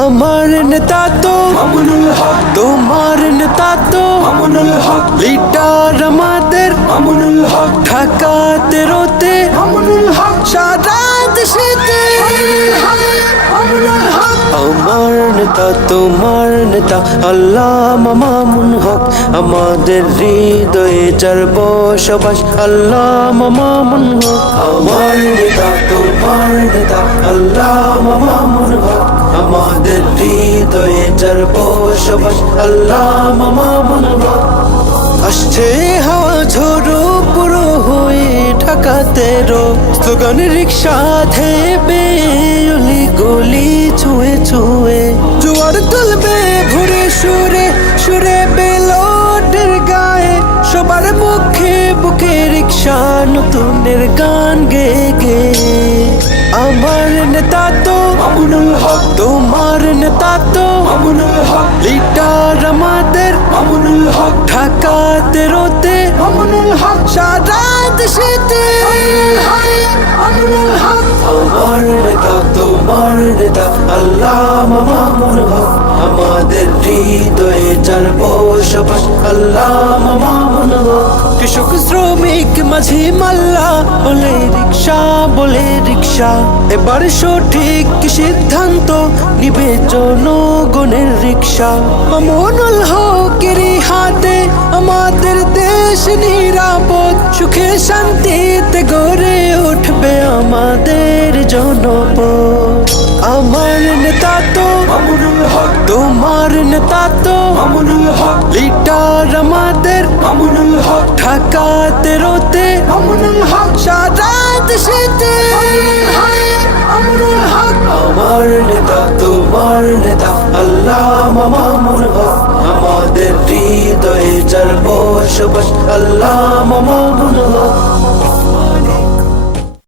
আমার নেতা তো মামুনুল হক। তোমার নেতা তো মামুনুল হক। লিডার আমাদের মামুনুল হক। ঢাকাতে রোতে মামুনুল হক। সারা দেশেতে মামুনুল হক। আমার নেতা তোমার নেতা আল্লাহ মামুন হক। আমাদের হৃদয়ে যার বসবাস আল্লাহ মামুন হক। আমার নেতা তোমার নেতা আল্লাহ মামুন হক। আমাদের হৃদয়ে যার বসবাস আল্লাহ মামুন হক আসছে হাওয়া ঝোড়ো পুরো হয়ে ঢাকাতে রো স্লোগান রিক্সা ধেবে অলি গলি ছুঁয়ে ছুঁয়ে জোয়ার তুলবে ভোরে সুরে সুরে বেলোটের গায়ে সবার মুখে বুকে রিক্সা নতুনের গান গে গে আমার নেতা তো মামুনুল হক, তোমার নেতা তো মামুনুল হক, লিডার আমাদের মামুনুল হক ঢাকাতে রোতে মামুনুল হক, সারা দেশেতে। মামুনুল হক। আমার নেতা, তোমার নেতা, আল্লাহ হক, আমাদের হৃদয়ে বসবাস আল্লাহ কৃষক শ্রমিক মাঝি মাল্লা বলে রিক্সা বলে রিক্সা। এবার সঠিক সিদ্ধান্ত নিবে জনগণের রিক্সা। মামুনুল হকের হাতে আমাদের দেশ নিরাপদ সুখে শান্তিতে গড়ে উঠবে আমাদের জনপদ। আমার নেতা তো তোমার নেতা তো মামুনুল হক। লিডার আমাদের। মামুনুল হক। ঢাকাতে রোতে মামুনুল হক। সারা দেশেতে। হক। আমার নেতা তোমার নেতা। আল্লাহ মামুন হক। আমাদের হৃদয়ে যার বসবাস আল্লাহ মামুন হক।